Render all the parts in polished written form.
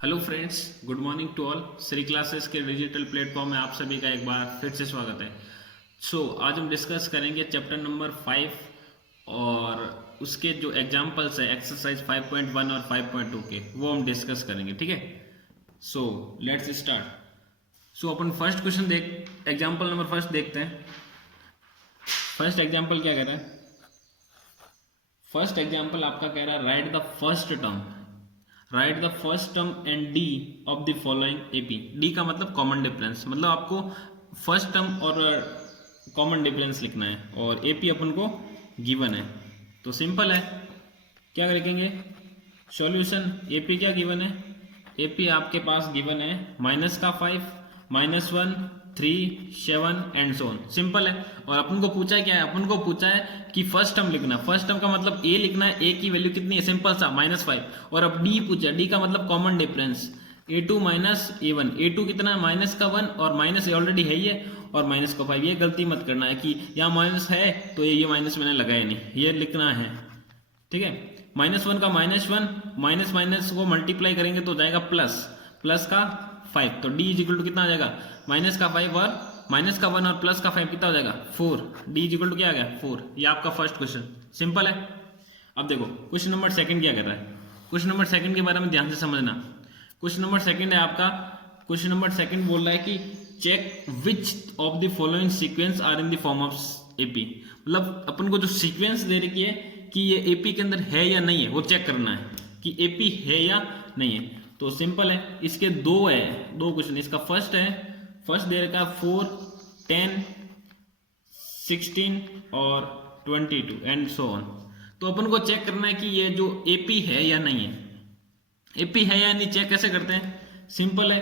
Hello friends, good morning to all. Shri classes के digital platform में आप सभी का एक बार फिर से स्वागत है। आज हम डिस्कस करेंगे चैप्टर नंबर 5 और उसके जो एग्जाम्पल्स है एक्सरसाइज 5.1 और 5.2 के, वो हम डिस्कस करेंगे। ठीक है, let's start. Upon first question example number first देखते हैं। फर्स्ट एग्जाम्पल क्या कह रहा है? फर्स्ट एग्जाम्पल आपका कह रहा है right the first term and D of the following AP. D का मतलब कॉमन डिफरेंस, मतलब आपको फर्स्ट टर्म और कॉमन डिफरेंस लिखना है और एपी अपन को गिवन है। तो सिंपल है, क्या लिखेंगे? सॉल्यूशन। एपी क्या गिवन है? एपी आपके पास गिवन है -5, -1, 3, 7 एंड सो ऑन। सिंपल है। और अपन को पूछा है क्या है? अपन को पूछा है कि फर्स्ट टर्म लिखना। फर्स्ट टर्म का मतलब ए लिखना है। ए की वैल्यू कितनी है? सिंपल सा -5। और अब डी पूछा, डी का मतलब common difference a2 -a1। a2 कितना है? -1 और माइनस ऑलरेडी है ये, और -5। ये गलती मत करना है कि यहाँ माइनस है तो ये माइनस मैंने लगाया नहीं, ये लिखना है। ठीक है, -1 का -1 माइनस माइनस को मल्टीप्लाई करेंगे तो जाएगा प्लस का 5। तो d इजिकल टू कितना आ जाएगा? -5 और -1 और +5 कितना हो जाएगा? 4। d इजिकल टू क्या आ गया? 4। ये आपका फर्स्ट क्वेश्चन सिंपल है। अब देखो क्वेश्चन नंबर सेकंड क्या कर रहा है। क्वेश्चन नंबर सेकंड के बारे में ध्यान से समझना। क्वेश्चन नंबर सेकंड है आपका, क्वेश्चन नंबर सेकंड बोल रहा है कि check which of the following sequence are in the form of AP. मतलब अपन को जो सीक्वेंस दे रखी है कि ये एपी के अंदर है या नहीं है, वो चेक करना है कि एपी है या नहीं है। तो सिंपल है, इसके दो क्वेश्चन। इसका फर्स्ट दे रखा 4, 10, 16 और 22 एंड सो ऑन। तो अपन को चेक करना है कि ये जो एपी है या नहीं है। एपी है या नहीं चेक कैसे करते हैं? सिंपल है,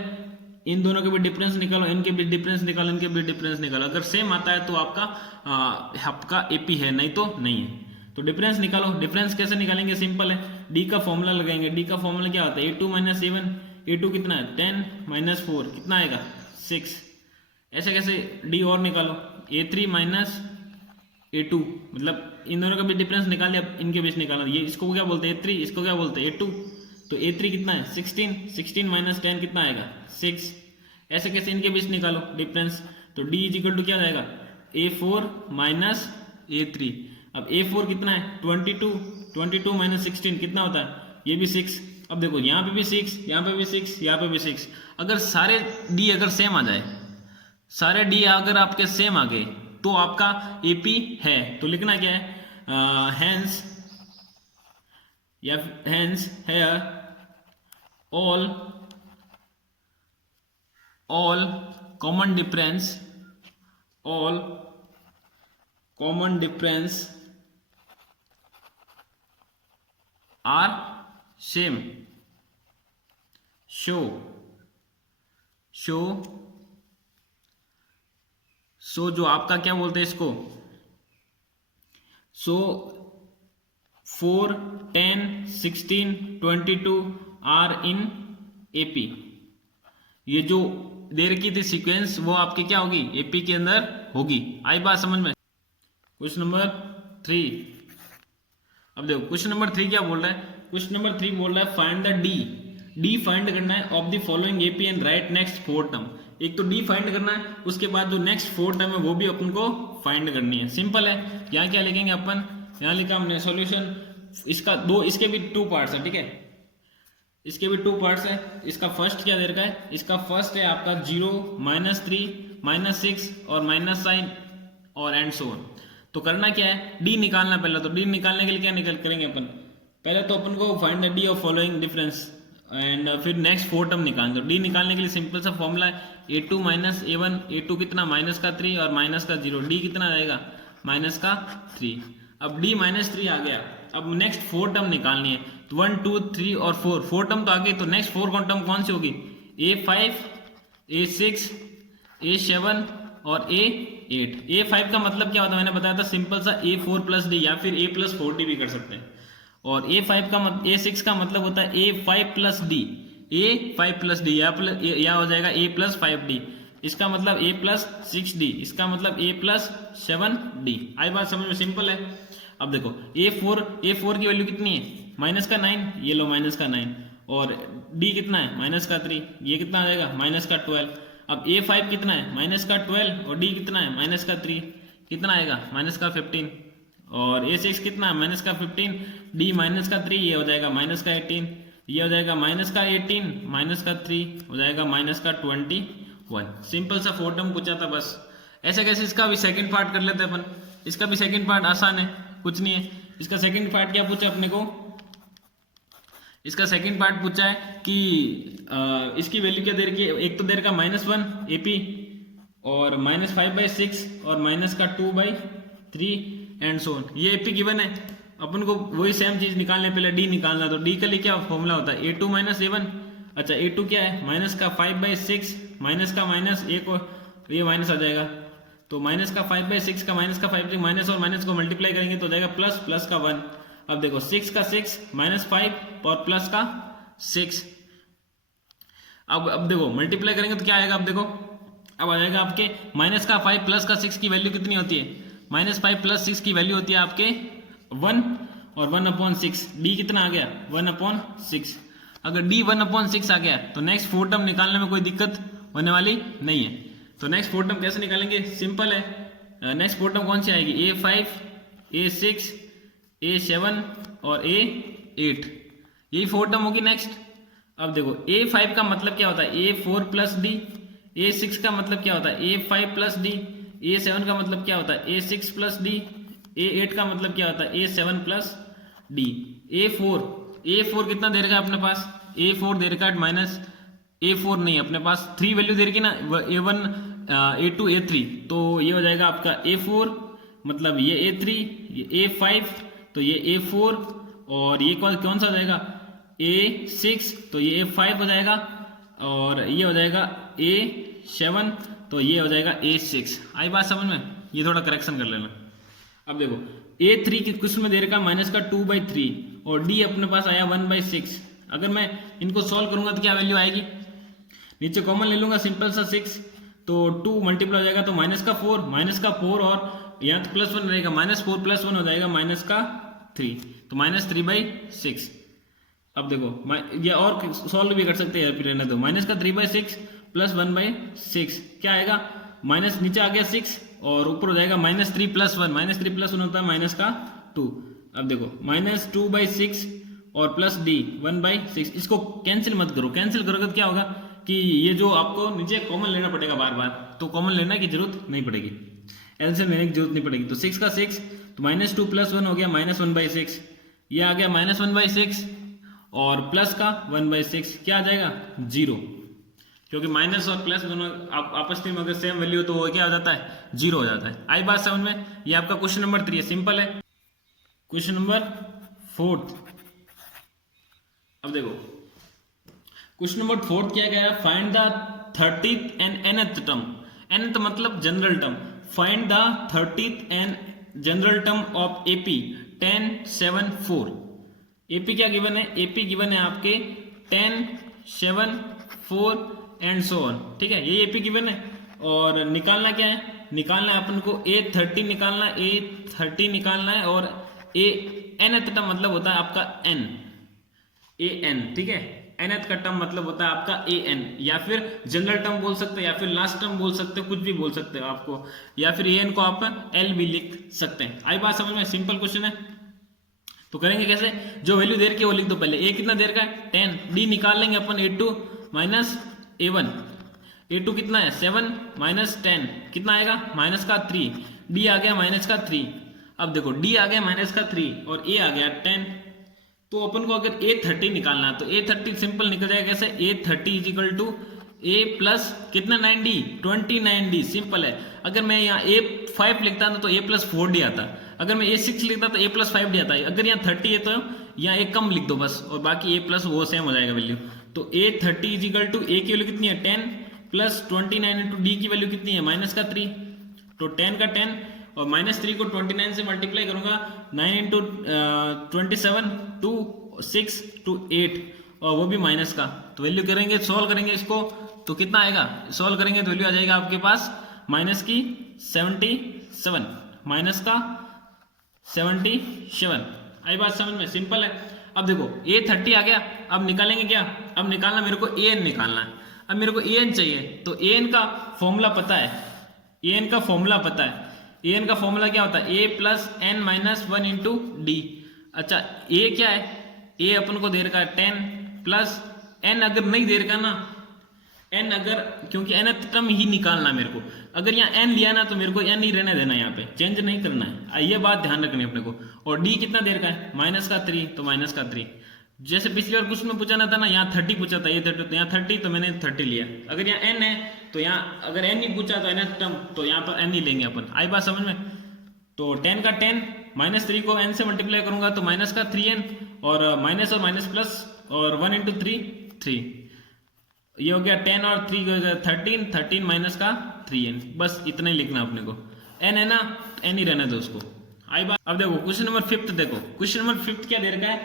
इन दोनों के बीच डिफरेंस निकालो, इनके बीच डिफरेंस निकालो, इनके बीच डिफरेंस निकालो। अगर सेम आता है तो आपका एपी है, नहीं तो नहीं है। तो डिफरेंस निकालो। डिफरेंस कैसे निकालेंगे? सिंपल है, डी का फॉर्मूला लगाएंगे। डी का फॉर्मूला क्या होता है? a2 -a1। a2 कितना है? 10 -4 कितना आएगा? 6। ऐसे कैसे डी और निकालो? a3 -a2, मतलब इन दोनों का बीच डिफरेंस निकाल लिया, इनके बीच निकालना। ये इसको क्या बोलते हैं? a3। इसको क्या बोलते हैं? a2। तो a3 कितना है? 16। 16 - 10 कितना आएगा? 6। ऐसे कैसे इनके बीच निकालो डिफरेंस? तो d इजिकल टू क्या हो जाएगा? a4 -a3। अब a4 कितना है? 22। 22 - 16 कितना होता है? ये भी 6। अब देखो यहाँ पे भी 6, यहाँ पे भी 6, यहाँ पे भी 6। अगर सारे d अगर सेम आ जाए, सारे d अगर आपके सेम आ गए तो आपका एपी है। तो लिखना क्या है? Hence here all common difference are same। show जो आपका क्या बोलते हैं इसको? 4, 10, 16, 22 आर इन एपी। ये जो दे रखी थी सीक्वेंस, वो आपकी क्या होगी? एपी के अंदर होगी। आई बात समझ में? Question number 3। अब देखो क्वेश्चन नंबर 3 क्या बोल रहा है? क्वेश्चन नंबर 3 बोल रहा है फाइंड द डी फाइंड करना है of the following AP and right next 4 term. एक तो डी फाइंड करना है, उसके बाद जो नेक्स्ट 4 टर्म है वो भी अपन को फाइंड करनी है। सिंपल है। यहाँ क्या लिखेंगे अपन? यहाँ लिखा हमने सॉल्यूशन। इसके भी 2 पार्ट्स है। ठीक है, इसके भी 2 पार्ट्स है। इसका फर्स्ट क्या दे रखा है? इसका फर्स्ट है आपका 0, -3, -6 और -9 और एंड सो ऑन। तो करना क्या है? डी निकालना पहले। तो डी निकालने के लिए क्या करेंगे अपन? पहले तो अपन को find the D of following difference and फिर नेक्स्ट 4 टर्म निकालना। तो डी निकालने के लिए सिंपल सा फॉर्मूला है a2 -a1। a2 कितना? -3 और -0। डी कितना आएगा? -3। अब d -3 आ गया। अब नेक्स्ट 4 टर्म निकालनी है। तो 1, 2, 3 और 4 टर्म तो आ गई। तो नेक्स्ट 4 टर्म कौन सी होगी? a5, a6, a7 और a8। a5 का मतलब क्या होता है? मैंने बताया था सिंपल सा a4 + d या फिर a + 4d भी कर सकते हैं। और a6 का मतलब होता है a5 + d। a5 + d या हो जाएगा a + 5d। इसका मतलब a + 6d। इसका मतलब a + 7d। आई बात समझ में? सिंपल है। अब देखो a4 की वैल्यू कितनी है? -9। ये लो -9 और डी कितना है माइनस का 3, ये कितना आ जाएगा माइनस का 12। अब A5 कितना है माइनस का 12 और डी कितना है माइनस का 3, कितना आएगा माइनस का 15। और A6 कितना है माइनस का 15, डी माइनस का 3, ये हो जाएगा माइनस का 18, ये हो जाएगा माइनस का 18 माइनस का 3 हो जाएगा माइनस का 21। सिंपल सा 4 टर्म पूछा था बस। ऐसे कैसे इसका भी सेकंड पार्ट कर लेते हैं अपन। इसका भी सेकंड पार्ट आसान है, कुछ नहीं है। इसका सेकंड पार्ट क्या पूछा अपने को, इसका सेकंड पार्ट पूछा है कि इसकी वैल्यू क्या दे रखी है। एक तो दे रखा -1 AP और -5/6 और माइनस का 2/3 एंड सो ऑन। ये AP गिवन है, अपन को वही सेम चीज निकालने, पहले डी निकालना। तो डी के लिए क्या फॉर्मूला होता है A2 - A1। अच्छा A2 क्या है माइनस का 5/6 माइनस का माइनस एक और ये माइनस आ जाएगा, तो माइनस का 5/6 का माइनस का 5 माइनस और माइनस को मल्टीप्लाई करेंगे तो हो जाएगा प्लस, प्लस का 1। अब देखो 6 का 6 -5 और प्लस का 6। अब देखो मल्टीप्लाई करेंगे तो क्या आएगा, अब देखो अब आ जाएगा आपके माइनस का 5 प्लस का 6 की वैल्यू कितनी होती है, -5 + 6 की वैल्यू होती है आपके 1 और 1/6। डी कितना आ गया 1/6। अगर डी 1/6 आ गया तो नेक्स्ट 4 टर्म निकालने में कोई दिक्कत होने वाली नहीं है। तो नेक्स्ट 4 टर्म कैसे निकालेंगे, सिंपल है। नेक्स्ट 4 टर्म कौन सी आएगी, A5 A6 A7 और A8, यही 4 टर्म होगी नेक्स्ट। अब देखो A5 का मतलब क्या होता है A4 + D, A6 का मतलब क्या होता है A5 + D, A7 का मतलब क्या होता है A6 + D, A8 का मतलब क्या होता है A7 + D। A4 कितना दे रखा है अपने पास, A4 दे रखा है माइनस, A4 नहीं अपने पास 3 वैल्यू दे रखी ना, A1 A2 A3, तो ये हो जाएगा आपका A4 मतलब ये A3 ये A5 तो ये A4 और ये कौन सा हो जाएगा A6 तो ये A5 हो जाएगा और ये हो जाएगा A7 तो ये हो जाएगा A6। आई बात समझ में, ये थोड़ा करेक्शन कर लेना। अब देखो A3 की क्वेश्चन में दे रखा माइनस का 2/3 और D अपने पास आया 1/6। अगर मैं इनको सॉल्व करूंगा तो क्या वैल्यू आएगी, नीचे कॉमन ले लूंगा सिंपल सा 6, तो 2 मल्टीप्लाई हो जाएगा तो -4 और यहाँ तो +1 रहेगा, -4 + 1 हो जाएगा -3 तो -3/6। अब देखो ये और सॉल्व भी कर सकते हैं, फिर रहने दो। -3/6 + 1/6 क्या आएगा, माइनस नीचे आ गया 6 और ऊपर हो जाएगा -3 + 1, -3 + 1 होता है -2। अब देखो -2/6 और प्लस D 1/6, इसको कैंसिल मत करो, कैंसिल करोगे तो क्या होगा कि ये जो आपको नीचे कॉमन लेना पड़ेगा बार बार, तो कॉमन लेने की जरूरत नहीं पड़ेगी, एलसीएम लेने की जरूरत नहीं पड़ेगी। तो 6 का 6 तो -2 + 1 हो गया -1/6, ये आ गया -1/6 और प्लस का 1/6 क्या आ जाएगा 0, क्योंकि माइनस और प्लस दोनों आपस में अगर सेम वैल्यू तो वो क्या हो जाता है 0 हो जाता है। आई बात समझ में, ये आपका क्वेश्चन नंबर 3 है, सिंपल है। क्वेश्चन नंबर 4, अब देखो क्वेश्चन नंबर 4 क्या कह रहा है, find the 30th and nth term, nth मतलब general term, find the 30th and general term of AP 10 7 4। AP क्या गिवन है, AP गिवन है आपके 10 7 4 एंड सो ऑन, ठीक है, ये AP गिवन है। और निकालना क्या है, निकालना है अपन को A30 निकालना है, A30 निकालना है और nth टर्म मतलब होता है आपका n, an, ठीक है, nth का टर्म मतलब होता है आपका an, या फिर जनरल टर्म बोल सकते हैं या फिर लास्ट टर्म बोल सकते हो, कुछ भी बोल सकते हो आपको, या फिर an को आप l भी लिख सकते हैं। आई बात समझ में, सिंपल क्वेश्चन है। तो करेंगे कैसे, जो वैल्यू दे रखी है वो लिख दो पहले। a कितना देर का है 10, d निकाल लेंगे अपन A2 - A1, A2 कितना है 7 - 10 कितना आएगा -3, d आ गया -3। अब देखो d आ गया -3 और a आ गया 10, तो अपन को अगर A30 निकालना है तो A30 सिंपल निकल जाएगा कैसे, A30 = A प्लस कितना 9D 29D, सिंपल है। अगर मैं यहाँ A5 लिखता था तो A + 4D आता, अगर मैं A6 लिखता तो A + 5D आता है। अगर यहाँ 30 है तो यहाँ एक कम लिख दो बस, और बाकी A+ वो सेम हो जाएगा वैल्यू। तो A30 = A की वैल्यू कितनी है 10 प्लस 29 × D की वैल्यू कितनी है -3, तो 10 का 10 और -3 को 29 से मल्टीप्लाई करूंगा, 9 × 27 2 6 2 8 और वो भी माइनस का, तो वैल्यू करेंगे सॉल्व करेंगे इसको तो कितना आएगा, सॉल्व करेंगे तो वैल्यू आ जाएगा आपके पास -77 -77। आई बात समझ में, सिंपल है। अब देखो a 30 आ गया, अब निकालेंगे क्या, अब निकालना मेरे को an निकालना है। अब मेरे को an चाहिए तो an का फॉर्मूला पता है, an का फॉर्मूला पता है। an का फॉर्मूला क्या होता है, a plus N minus one into D. अच्छा a क्या है, a अपन को दे रखा है 10 प्लस n अगर नहीं दे रखा ना, n अगर, क्योंकि nth टर्म ही निकालना मेरे को, अगर यहाँ n लिया ना तो मेरे को n ही रहने देना, यहाँ पे चेंज नहीं करना है, ये बात ध्यान रखनी है अपने को। और d कितना देर का है, माइनस का 3, तो माइनस का 3। जैसे पिछली बार कुछ में पूछा था ना, यहाँ 30 पूछा था, ये 30, तो यहाँ 30 तो मैंने 30 लिया। अगर यहाँ n है तो यहाँ अगर n ही पूछा तो nth टर्म तो यहाँ पर n ही लेंगे अपन। आई बात समझ में। तो 10 का 10 माइनस 3 को n से मल्टीप्लाई करूंगा तो माइनस का 3n, और माइनस प्लस और 1 इंटू 3 3, ये हो गया 10 और 3 हो गया 13, 13 माइनस का 3n। बस इतना ही लिखना अपने को, n है ना n ही रहना दो उसको। आई बात। अब देखो क्वेश्चन नंबर 5 देखो, क्वेश्चन नंबर 5 क्या दे रखा है,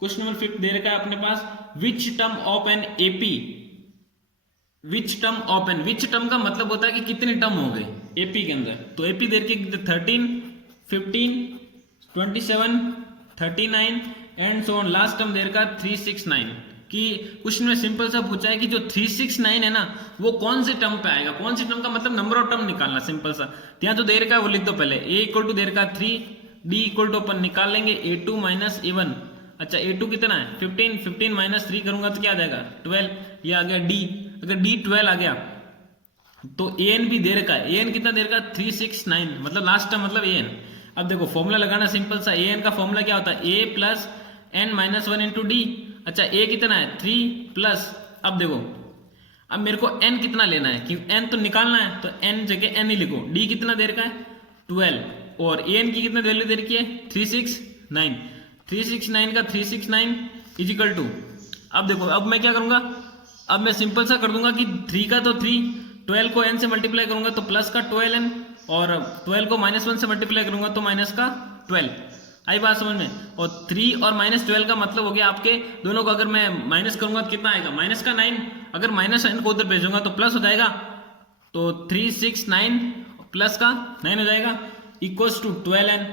क्वेश्चन नंबर 5 दे रखा है अपने पास which term of an AP, which term of an, which term का मतलब होता है कि कितने टर्म हो गए एपी के अंदर। तो एपी दे रखी 13, 15, 27, 39 and so on, last term दे रखा 369। कि क्वेश्चन में सिंपल सा पूछा है कि जो 369 है ना वो कौन से टर्म पे आएगा, कौन से टर्म का मतलब नंबर ऑफ टर्म निकालना, सिंपल सा। यहाँ जो दे रखा है वो लिख दो पहले, a इक्वल टू दे रखा 3, d इक्वल टू अपन निकाल लेंगे a2 माइनस a1। अच्छा a2 कितना है 15, 15 माइनस 3 करूंगा तो क्या आ जाएगा 12, ये आ गया d। अगर d 12 आ गया तो an भी दे रखा है, an कितना दे रखा है 369, मतलब लास्ट टर्म मतलब an। अब देखो फॉर्मूला लगाना सिंपल सा, an का फॉर्मूला क्या होता है a plus n minus 1 into D. अच्छा a कितना है 3 प्लस, अब देखो अब मेरे को n कितना लेना है, क्योंकि n तो निकालना है तो n जगह n ही लिखो। d कितना देर का है 12, और an की कितना वैल्यू दे रखी है 369, 369 का 369 इज इक्वल टू, अब देखो अब मैं क्या करूंगा, अब मैं सिंपल सा कर दूंगा कि 3 का तो 3, 12 को n से मल्टीप्लाई करूंगा तो प्लस का 12n, और 12 को माइनस 1 से मल्टीप्लाई करूंगा तो माइनस का 12। आई बात समझ में। और 3 और माइनस 12 का मतलब हो गया आपके दोनों को, अगर मैं माइनस करूंगा तो कितना आएगा माइनस का 9, अगर माइनस n को उधर भेजूंगा तो प्लस हो जाएगा, तो 369 प्लस का 9 हो जाएगा इक्वल्स टू 12n।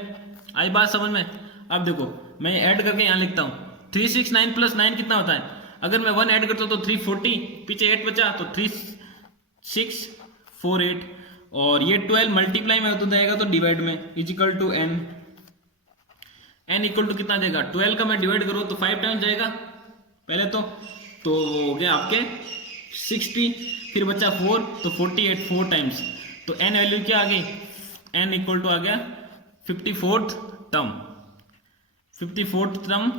आई बात समझ में। अब देखो मैं ऐड करके यहाँ लिखता हूँ 369 प्लस 9 कितना होता है, अगर मैं 1 ऐड करता हूँ तो 340, पीछे 8 बचा तो 3648, और ये 12 मल्टीप्लाई में होता जाएगा तो डिवाइड में is equal to n। n equal to कितना देगा 12 का मैं डिवाइड करूँ तो 5 टाइम्स जाएगा पहले तो हो गया आपके 60, फिर बचा 4 तो 48 4 टाइम्स, तो n वैल्यू क्या आ गई, n इक्वल टू आ गया 54th term, 54th term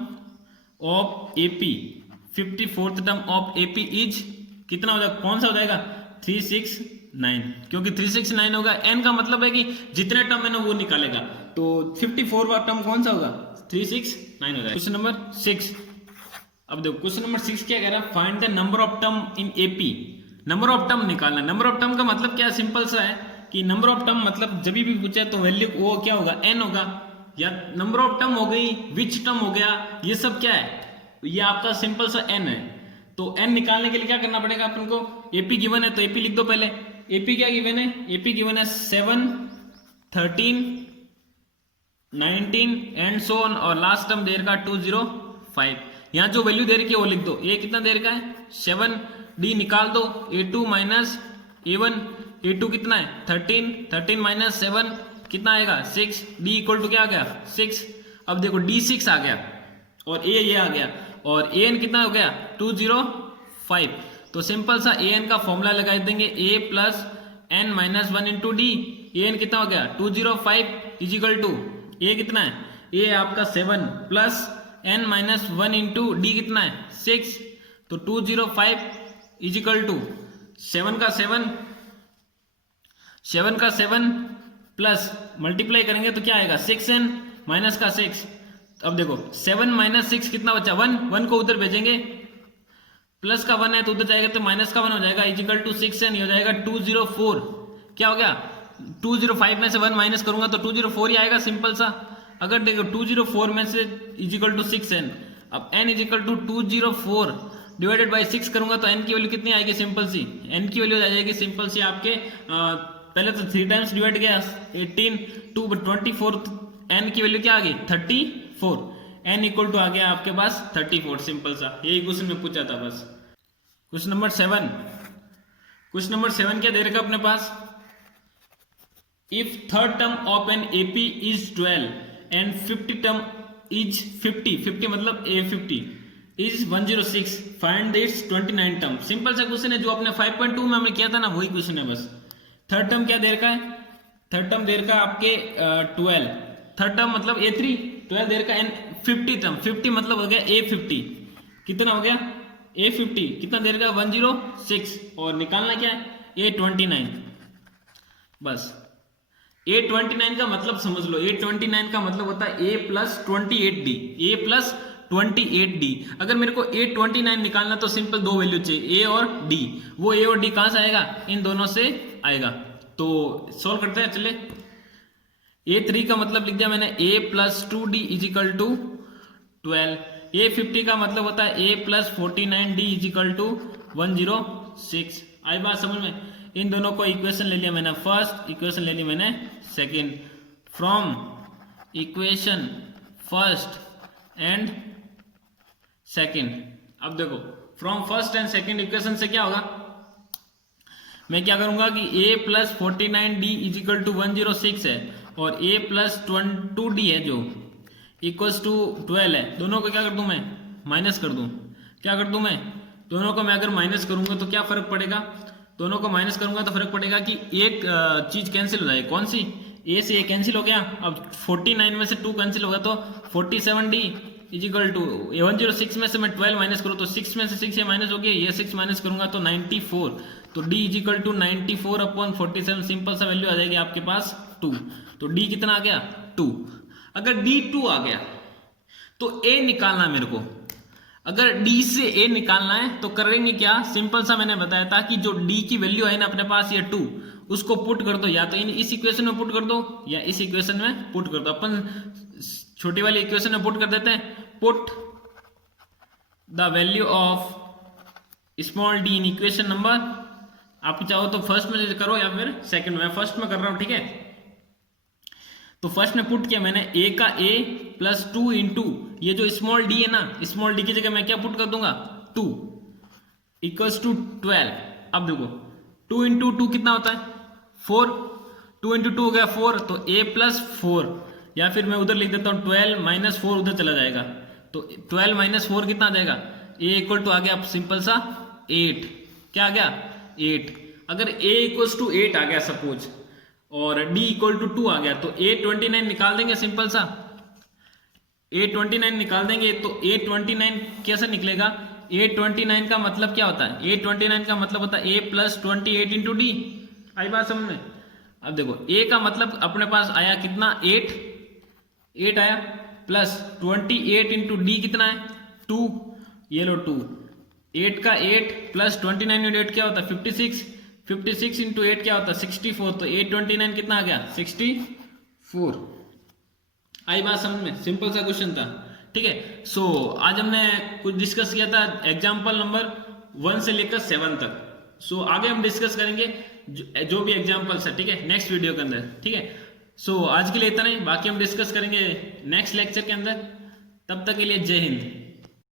of AP, 54th term of AP is कितना हो जाएगा, कौन सा हो जाएगा 369, क्योंकि 369 होगा, n का मतलब है कि जितने टर्म है ना वो निकालेगा, तो 54वां टर्म कौन सा होगा 369 हो जाएगा। क्वेश्चन नंबर 6, अब देखो क्वेश्चन नंबर 6 क्या कह रहा है, find the number of term in AP. Number of term निकालना, नंबर ऑफ टर्म का मतलब क्या, सिंपल सा है कि नंबर ऑफ टर्म मतलब जब भी पूछे तो वैल्यू वो क्या होगा n होगा, या नंबर ऑफ टर्म हो गई, विच टर्म हो गया, ये सब क्या है, ये आपका सिंपल सा n है। तो n निकालने के लिए क्या करना पड़ेगा अपन को, एपी गिवन है तो एपी लिख दो पहले, एपी क्या गिवन है, एपी गिवन है 7, 13, 19 एंड सो ऑन, और लास्ट टर्म दे रखा 205। यहाँ जो वैल्यू दे रखी है वो लिख दो, a कितना दे रखा है 7, d निकाल दो a2 माइनस a1, a2 कितना है 13, 13 माइनस 7 कितना आएगा 6, d इक्वल टू क्या आ गया 6। अब देखो d 6 आ गया और a ये आ गया, और an कितना हो गया 205। तो सिंपल सा an का फॉर्मूला लगा देंगे a plus n minus 1 into D, an कितना हो गया 205 इज इक्वल टू a कितना है, a आपका 7 plus n minus 1 into D कितना है 6, तो 205 इज इक्वल टू 7 का 7 प्लस मल्टीप्लाई करेंगे तो क्या आएगा 6n माइनस का 6। अब देखो 7 माइनस 6 कितना बचा 1, 1 को उधर भेजेंगे, प्लस का 1 है तो उधर जाएगा तो माइनस का 1 हो जाएगा इज इक्वल टू 6n, हो जाएगा 204। क्या हो गया 205 में से 1 माइनस करूंगा तो 204 ही आएगा सिंपल सा। अगर देखो 204 में से इज इक्वल टू 6n, अब n is equal to 204 divided by 6 करूंगा तो n की वैल्यू कितनी आएगी, सिंपल सी n की वैल्यू आ जाएगी सिंपल सी आपके पहले तो 3 टाइम्स डिवाइड किया 18 2 24, n की वैल्यू क्या आ गई 34, n इक्वल टू आ गया आपके पास 34। सिंपल सा, यही क्वेश्चन में पूछा था बस। क्वेश्चन नंबर 7, क्वेश्चन नंबर 7 क्या दे रखा अपने पास, if third term of an AP is 12 and 50 term is 50 मतलब A50 is 106, find its 29 term. Simple सा क्वेश्चन है, जो आपने 5.2 में हमने किया था ना, वही क्वेश्चन है बस। थर्ड टर्म क्या दे रखा है, थर्ड टर्म दे रखा है आपके 12, थर्ड टर्म मतलब A3, 12 दे रखा है, एंड 50 टर्म, 50 मतलब हो गया A50, कितना हो गया A50, कितना दे रखा है 106, और निकालना क्या है A29। बस A29 का मतलब समझ लो, A29 का मतलब होता है A plus 28D, A plus 28D। अगर मेरे को A29 निकालना तो सिंपल दो वैल्यू चाहिए, A और D। वो A और D कहां से आएगा, इन दोनों से आएगा। तो सॉल्व करते हैं, चले। A3 का मतलब लिख दिया मैंने, A plus 2D is equal to 12। A50 का मतलब होता है A plus 49D is equal to 106। आई बात समझ में। इन दोनों को इक्वेशन ले लिया मैंने फर्स्ट, इक्वेशन ले ली मैंने second. From equation first and second, अब देखो from first and second equation से क्या होगा, मैं क्या करूंगा कि A plus 49D is equal to 106 है, और A प्लस 2D है जो इक्वल्स टू 12 है, दोनों को क्या कर दूं मैं, माइनस कर दूं। क्या कर दूं मैं, दोनों को मैं अगर माइनस करूंगा तो क्या फर्क पड़ेगा, दोनों को माइनस करूंगा तो फर्क पड़ेगा कि एक चीज कैंसिल हो जाएगी, कौन सी, A से A कैंसिल हो गया। अब 49 में से 2 कैंसिल होगा तो 47D इज इक्वल टू 106 में से मैं 12 माइनस करूँ तो 6 में से 6 ये माइनस हो गया, ये 6 माइनस करूंगा तो 94, तो D is equal to 94 upon 47, simple सा वैल्यू आ जाएगी आपके पास 2। तो D कितना आ गया 2। अगर D 2 आ गया तो A निकालना मेरे को, अगर D से A निकालना है तो करेंगे क्या, सिंपल सा मैंने बताया था कि जो D की वैल्यू है ना अपने पास ये 2, उसको पुट कर दो, या तो इस इक्वेशन में पुट कर दो या इस इक्वेशन में पुट कर दो। अपन छोटी वाली इक्वेशन में पुट कर देते हैं, put the value of small d in equation number, आप चाहो तो फर्स्ट में करो या फिर सेकंड में, फर्स्ट में कर रहा हूं, ठीक है। तो फर्स्ट में पुट किया मैंने A का A प्लस 2 इंटू ये जो स्मॉल d है ना, स्मॉल d की जगह मैं क्या पुट कर दूंगा 2 इक्वल्स टू 12। अब देखो 2 इंटू 2 कितना होता है 4, 2 इंटू 2 हो गया 4, तो A प्लस 4, या फिर मैं उधर लिख देता हूं 12 माइनस 4 उधर चला जाएगा, तो 12 माइनस 4 कितना आ जाएगा, A इक्वल टू आ गया सिंपल सा 8। क्या आ गया 8। अगर A इक्वल्स टू 8 आ गया सपोज और D इक्वल टू 2 आ गया, तो A29 निकाल देंगे, सिंपल सा A29 निकाल देंगे। तो A29 कैसे निकलेगा, A29 का मतलब क्या होता है, A29 का मतलब होता है A प्लस 28 इंटू D। आई बात समझ में। अब देखो A का मतलब अपने पास आया कितना 8 आया, प्लस 28 इंटू D कितना है 2, ये लो 2, 8 का 8 प्लस 29 इंटू 8 क्या होता है 56, 56 इंटू 8 क्या होता है 64, तो A29 कितना आ गया 64। आई बात समझ में, सिंपल सा क्वेश्चन था, ठीक है। सो आज हमने कुछ डिस्कस किया था एग्जाम्पल नंबर 1 से लेकर 7 तक। सो आगे हम डिस्कस करेंगे जो भी एग्जाम्पल्स है, ठीक है, नेक्स्ट वीडियो के अंदर, ठीक है। सो आज के लिए इतना ही, बाकी हम डिस्कस करेंगे नेक्स्ट लेक्चर के अंदर। तब तक के लिए जय हिंद।